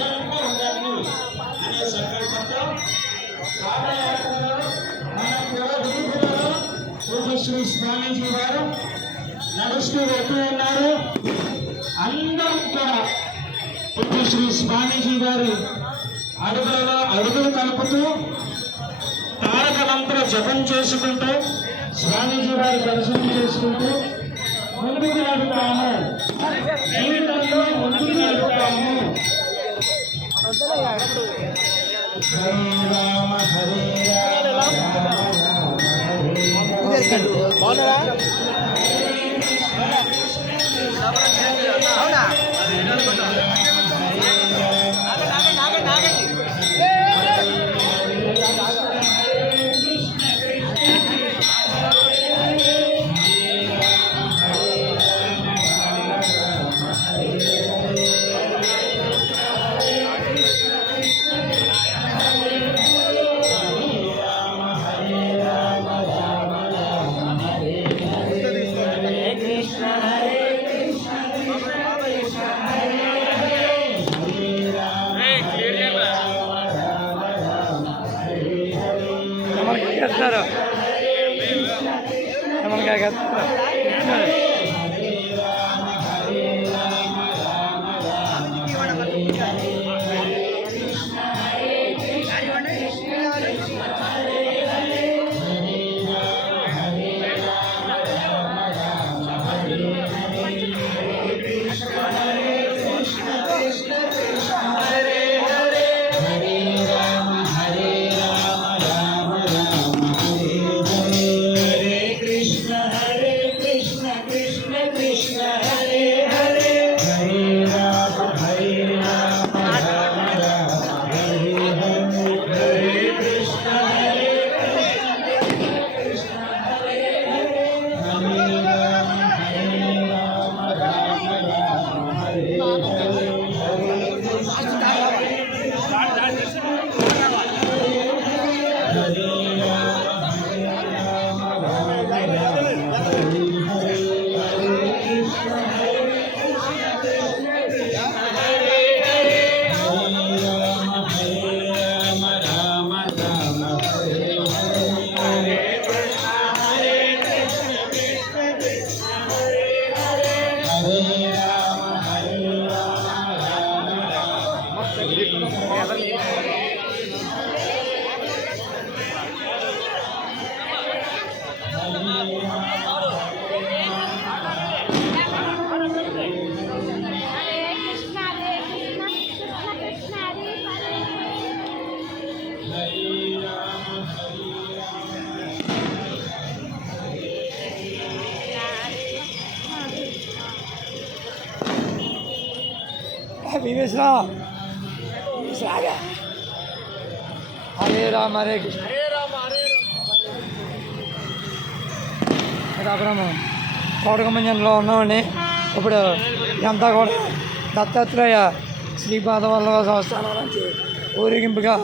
నిరంతరం ఉండాలి అనే సంకల్పంతో పాదయాత్రలో మన పురోభిలో పూజ శ్రీ స్వామీజీ గారు నడుస్తూ వెళ్తూ ఉన్నారు అందరూ కూడా శ్రీ స్వామీజీ గారి అడుగులలో అడుగులు కలుపుతూ తారక మంత్ర జపం చేసుకుంటూ స్వామీజీ వారి దర్శనం చేసుకుంటూ ముందుకు నడుతాము జీవితంలో ముందుకు నడుతాము బాగున్నారా? 再来一遍 హరే వివేశ్రా హరే రామ హరే కృష్ణ. అప్పుడు కోటకమంజంలో ఉన్నామండి. ఇప్పుడు ఇదంతా కూడా దత్తాత్రేయ శ్రీపాద వల్లభ సంస్థానం నుంచి ఊరేగింపుగా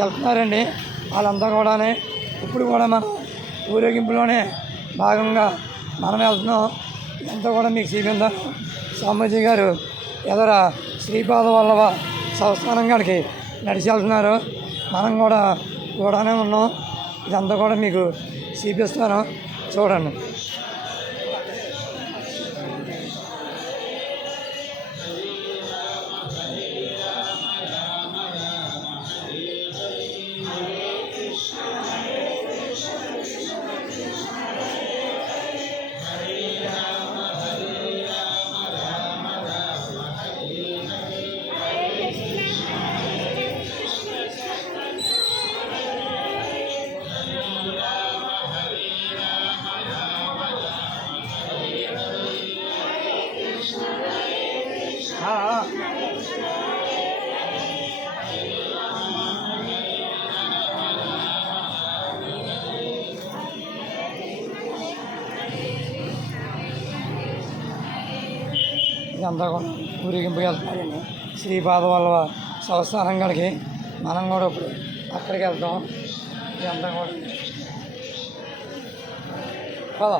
వెళ్తున్నారండి. వాళ్ళంతా కూడా ఇప్పుడు కూడా మనం ఊరేగింపులోనే భాగంగా మనం వెళ్తున్నాం. ఇదంతా కూడా మీకు చూపించాను స్వామీజీ గారు ఎదర శ్రీపాద వల్లభ సంస్థానం కాడికి నడిచి వెళ్తున్నారు మనం కూడా కూడానే ఉన్నాం. ఇదంతా కూడా మీకు చూపిస్తాను. చూడండి. ఇదంతా కూడా ఊరేగింపు వెళ్తారండి శ్రీపాద పాదవల్ల సంస్థానం కాడికి మనం కూడా ఇప్పుడు అక్కడికి వెళ్తాం. ఇదంతా కూడా. పద.